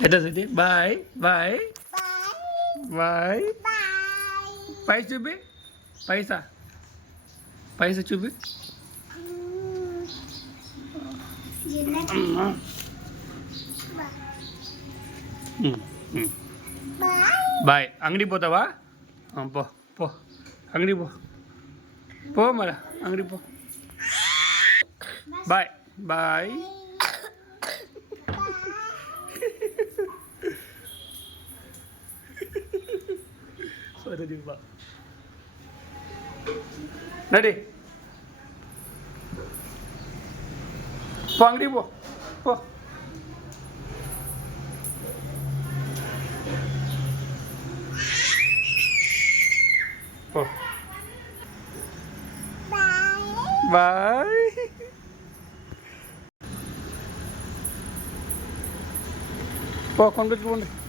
എടാ ശരി bye bye bye പൈസ చూపి പൈസ പൈസ చూపి బాయ్ అంగడి పోతావా పో పో అంగడి పో మరి అంగడి పో బాయ్ బాయ్ നടി പോ അങ്ങടി പോ പോ പോ ബൈ പോ കൊണ്ടുപോണ്ട്